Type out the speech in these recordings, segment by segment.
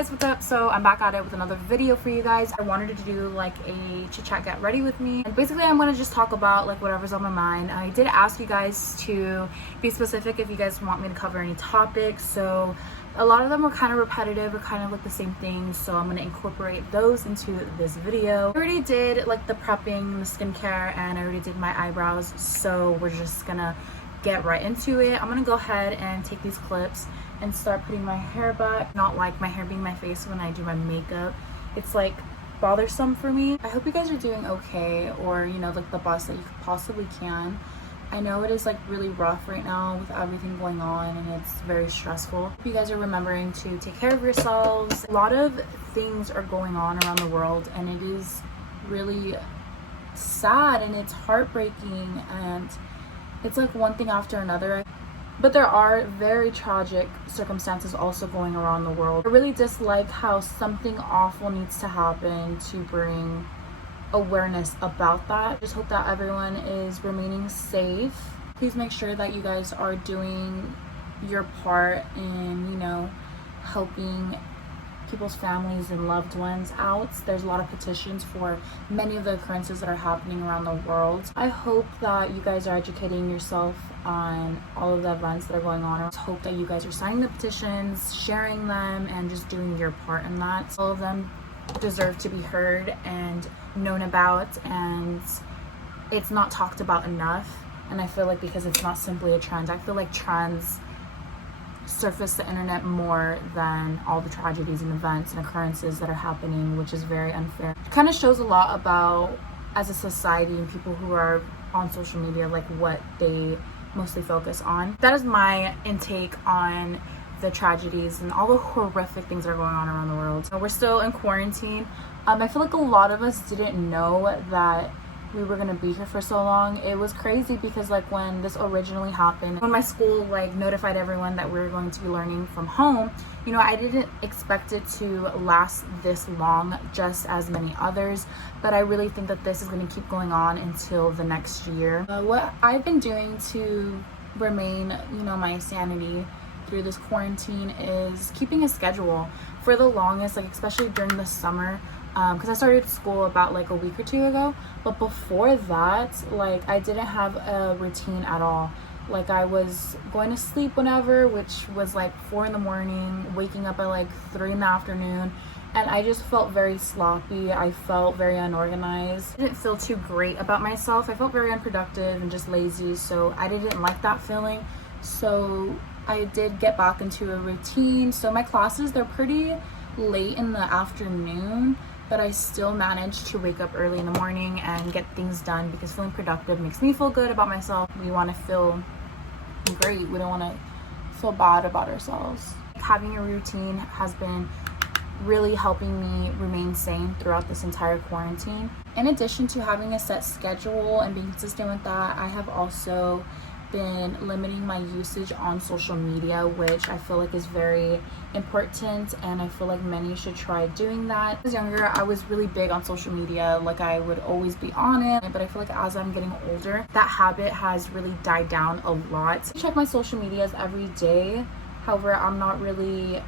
guys, what's up? So I'm back at it with another video for you guys. I wanted to do like a chit chat get ready with me, and basically I'm gonna just talk about like whatever's on my mind. I did ask you guys to be specific if you guys want me to cover any topics, so a lot of them were kind of repetitive or kind of like the same thing, so I'm gonna incorporate those into this video. I already did like the prepping, the skincare, and I already did my eyebrows, so we're just gonna get right into it. I'm gonna go ahead and take these clips and start putting my hair back. Not like my hair being my face when I do my makeup. It's like bothersome for me. I hope you guys are doing okay, or you know, like the best that you possibly can. I know it is like really rough right now with everything going on, and it's very stressful. Hope you guys are remembering to take care of yourselves. A lot of things are going on around the world, and it is really sad and it's heartbreaking, and it's like one thing after another. But there are very tragic circumstances also going around the world. I really dislike how something awful needs to happen to bring awareness about that. I just hope that everyone is remaining safe. Please make sure that you guys are doing your part in, you know, helping people's families and loved ones out. There's a lot of petitions for many of the occurrences that are happening around the world. I hope that you guys are educating yourself on all of the events that are going on. I hope that you guys are signing the petitions, sharing them, and just doing your part in that. All of them deserve to be heard and known about, and it's not talked about enough. And I feel like because it's not simply a trend, I feel like trends surface the internet more than all the tragedies and events and occurrences that are happening, which is very unfair. It kind of shows a lot about, as a society and people who are on social media, like what they mostly focus on. That is my intake on the tragedies and all the horrific things that are going on around the world. So we're still in quarantine. I feel like a lot of us didn't know that we were gonna be here for so long. It was crazy because like when this originally happened, when my school like notified everyone that we were going to be learning from home, you know, I didn't expect it to last this long, just as many others, but I really think that this is going to keep going on until the next year. What I've been doing to remain, you know, my sanity through this quarantine is keeping a schedule. For the longest, like especially during the summer, because I started school about like a week or two ago, but before that, like I didn't have a routine at all. Like I was going to sleep whenever, which was like 4 in the morning, waking up at like 3 in the afternoon, and I just felt very sloppy. I felt very unorganized. I didn't feel too great about myself. I felt very unproductive and just lazy, so I didn't like that feeling. So I did get back into a routine. So my classes, they're pretty late in the afternoon, but I still managed to wake up early in the morning and get things done, because feeling productive makes me feel good about myself. We want to feel great. We don't want to feel bad about ourselves. Having a routine has been really helping me remain sane throughout this entire quarantine. In addition to having a set schedule and being consistent with that, I have also been limiting my usage on social media, which I feel like is very important, and I feel like many should try doing that. When I was younger, I was really big on social media, like I would always be on it, but I feel like as I'm getting older, that habit has really died down a lot. I check my social medias every day, however, I'm not really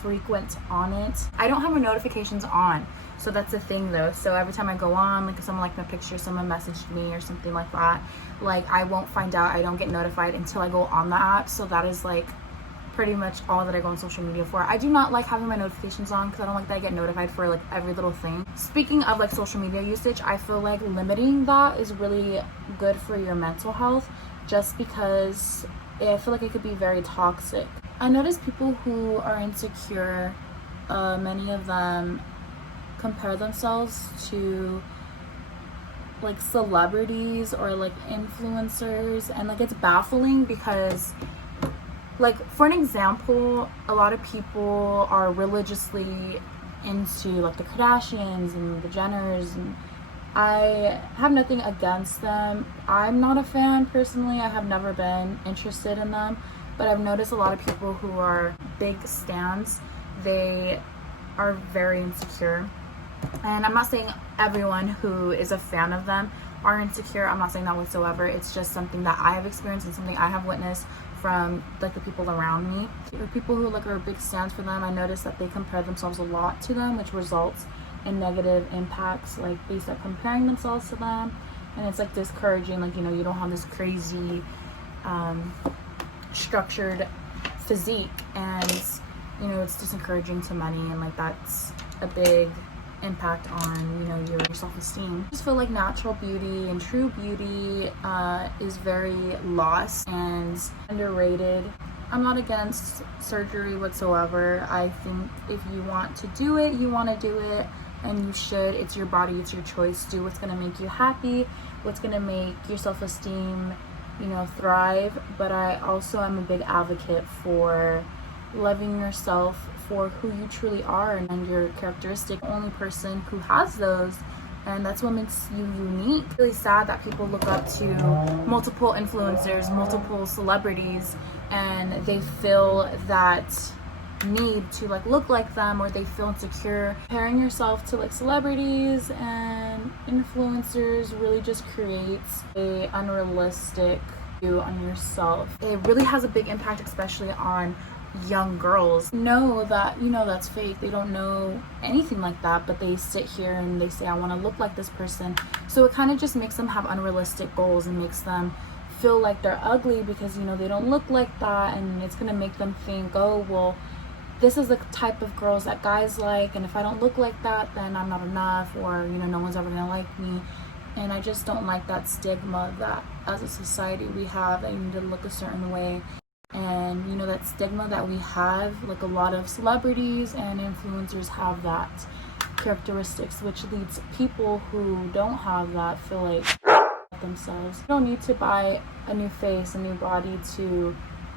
frequent on it. I don't have my notifications on, so that's the thing though. So every time I go on, like if someone liked my picture, someone messaged me or something like that, like I won't find out, I don't get notified until I go on the app. So that is like pretty much all that I go on social media for. I do not like having my notifications on because I don't like that I get notified for like every little thing. Speaking of like social media usage, I feel like limiting that is really good for your mental health, just because I feel like it could be very toxic. I notice people who are insecure, many of them compare themselves to like celebrities or like influencers, and like it's baffling because, like, for an example, a lot of people are religiously into like the Kardashians and the Jenners, and I have nothing against them. I'm not a fan personally. I have never been interested in them, but I've noticed a lot of people who are big stans, they are very insecure. And I'm not saying everyone who is a fan of them are insecure. I'm not saying that whatsoever. It's just something that I have experienced and something I have witnessed from like the people around me. The people who like are big stands for them, I noticed that they compare themselves a lot to them, which results in negative impacts, like they start comparing themselves to them, and it's like discouraging. Like, you know, you don't have this crazy structured physique, and you know, it's just encouraging to money, and like that's a big impact on, you know, your self-esteem. I just feel like natural beauty and true beauty is very lost and underrated. I'm not against surgery whatsoever. I think if you want to do it, you want to do it, and you should. It's your body, it's your choice. Do what's going to make you happy, what's going to make your self-esteem, you know, thrive. But I also am a big advocate for loving yourself for who you truly are and your characteristic. The only person who has those, and that's what makes you unique. It's really sad that people look up to multiple influencers, multiple celebrities, and they feel that need to like look like them, or they feel insecure. Comparing yourself to like celebrities and influencers really just creates a unrealistic view on yourself. It really has a big impact, especially on young girls. Know that, you know, that's fake. They don't know anything like that, but they sit here and they say, I want to look like this person. So it kind of just makes them have unrealistic goals and makes them feel like they're ugly because, you know, they don't look like that, and it's going to make them think, oh, well, this is the type of girls that guys like, and if I don't look like that, then I'm not enough, or, you know, no one's ever gonna like me. And I just don't like that stigma that as a society we have, that you need to look a certain way. And, you know, that stigma that we have, like a lot of celebrities and influencers have that characteristics, which leads people who don't have that feel like themselves. You don't need to buy a new face, a new body to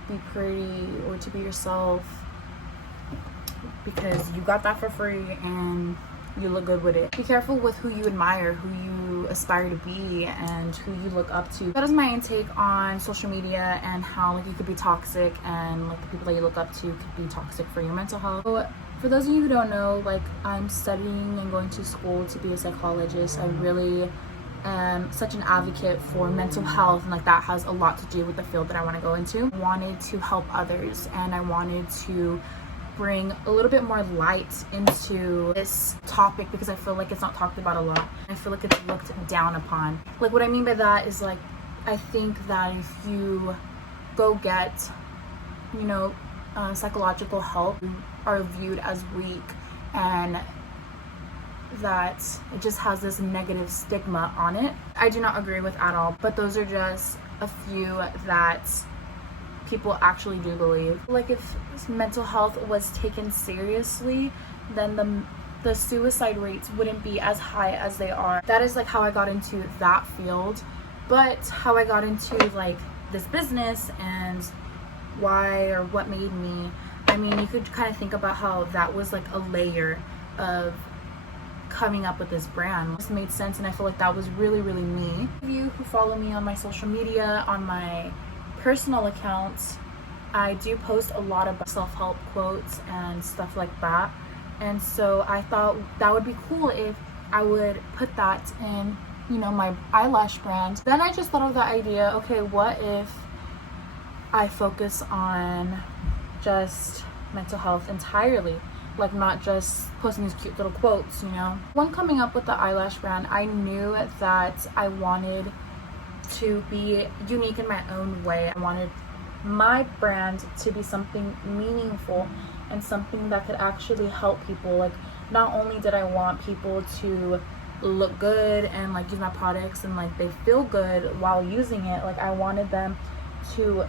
be pretty or to be yourself, because you got that for free and you look good with it. Be careful with who you admire, who you aspire to be, and who you look up to. That is my intake on social media and how like you could be toxic, and like the people that you look up to could be toxic for your mental health. So, for those of you who don't know, like I'm studying and going to school to be a psychologist. I really am such an advocate for mental health, and like that has a lot to do with the field that I want to go into. I wanted to help others, and I wanted to bring a little bit more light into this topic because I feel like it's not talked about a lot. I feel like it's looked down upon. Like what I mean by that is like, I think that if you go get, you know, psychological help, you are viewed as weak, and that it just has this negative stigma on it. I do not agree with at all, but those are just a few that people actually do believe. Like if mental health was taken seriously, then the suicide rates wouldn't be as high as they are. That is like how I got into that field. But how I got into like this business and why or what made me, I mean, you could kind of think about how that was like a layer of coming up with this brand. It just made sense, and I feel like that was really, really me. If you who follow me on my social media, on my personal accounts, I do post a lot of self-help quotes and stuff like that, and so I thought that would be cool if I would put that in, you know, my eyelash brand. Then I just thought of the idea, okay, what if I focus on just mental health entirely, like not just posting these cute little quotes, you know. When coming up with the eyelash brand, I knew that I wanted to be unique in my own way. I wanted my brand to be something meaningful and something that could actually help people. Like, not only did I want people to look good and like use my products and like they feel good while using it, like I wanted them to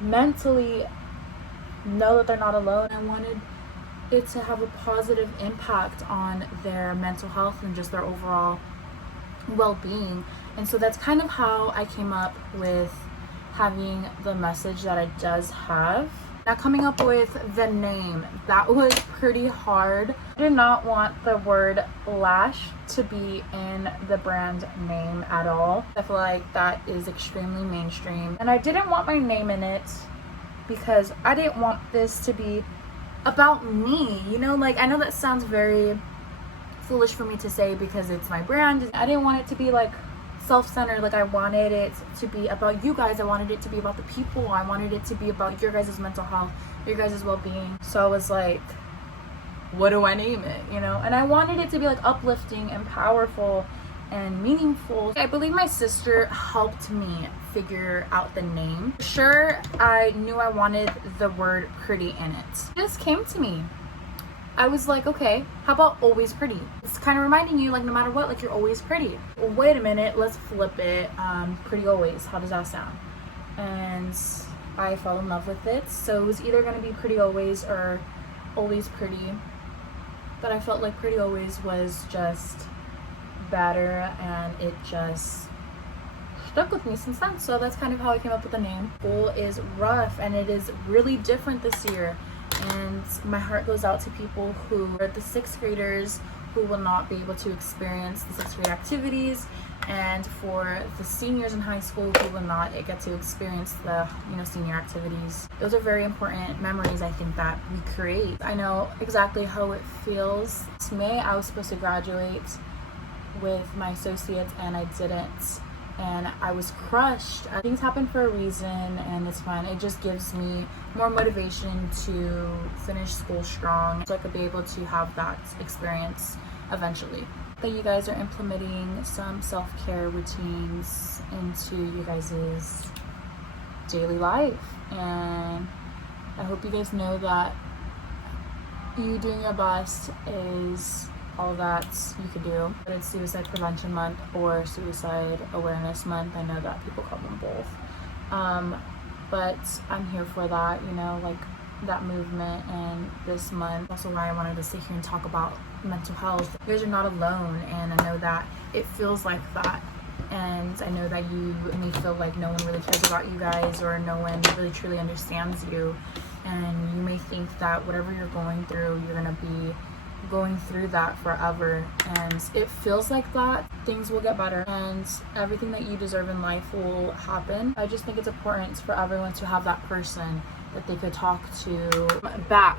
mentally know that they're not alone. I wanted it to have a positive impact on their mental health and just their overall well-being. And so that's kind of how I came up with having the message that it does have. Now, coming up with the name, that was pretty hard. I did not want the word lash to be in the brand name at all. I feel like that is extremely mainstream, and I didn't want my name in it because I didn't want this to be about me, you know. Like, I know that sounds very foolish for me to say because it's my brand. I didn't want it to be like self-centered. Like I wanted it to be about you guys. I wanted it to be about the people. I wanted it to be about your guys' mental health, your guys' well-being. So I was like, what do I name it, you know? And I wanted it to be like uplifting and powerful and meaningful. I believe my sister helped me figure out the name. Sure, I knew I wanted the word pretty in it. It just came to me. I was like, okay, how about always pretty? It's kind of reminding you, like, no matter what, like, you're always pretty. Wait a minute, let's flip it. Pretty always. How does that sound? And I fell in love with it. So it was either going to be pretty always or always pretty. But I felt like pretty always was just better, and it just stuck with me since then. So that's kind of how I came up with the name. School is rough, and it is really different this year. And my heart goes out to people who are the 6th graders who will not be able to experience the 6th grade activities, and for the seniors in high school who will not get to experience the, you know, senior activities. Those are very important memories, I think, that we create. I know exactly how it feels. To me, I was supposed to graduate with my associates and I didn't. And I was crushed. Things happen for a reason, and it's fine. It just gives me more motivation to finish school strong so I could be able to have that experience eventually. That you guys are implementing some self-care routines into you guys' daily life. And I hope you guys know that you doing your best is all that you could do. But it's Suicide Prevention Month or Suicide Awareness Month. I know that people call them both. But I'm here for that, you know, like that movement and this month. Also why I wanted to sit here and talk about mental health. You guys are not alone, and I know that it feels like that. And I know that you may feel like no one really cares about you guys, or no one really truly understands you. And you may think that whatever you're going through, you're gonna be going through that forever, and it feels like that. Things will get better, and everything that you deserve in life will happen. I just think it's important for everyone to have that person that they could talk to back.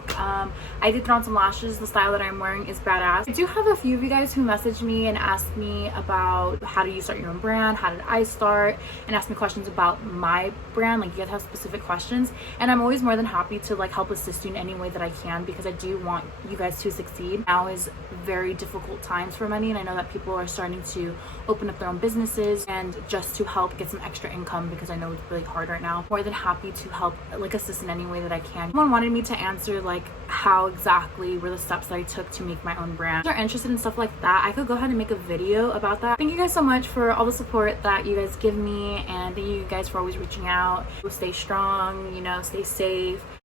I did throw on some lashes. The style that I'm wearing is badass. I do have a few of you guys who messaged me and asked me about how do you start your own brand, how did I start, and asked me questions about my brand. Like, you guys have specific questions, and I'm always more than happy to like help assist you in any way that I can, because I do want you guys to succeed. Now is very difficult times for many, and I know that people are starting to open up their own businesses and just to help get some extra income, because I know it's really hard right now. More than happy to help like assist in any way that I can. Someone wanted me to answer like how exactly were the steps that I took to make my own brand. If you're interested in stuff like that, I could go ahead and make a video about that. Thank you guys so much for all the support that you guys give me, and thank you guys for always reaching out. Stay strong, you know, stay safe.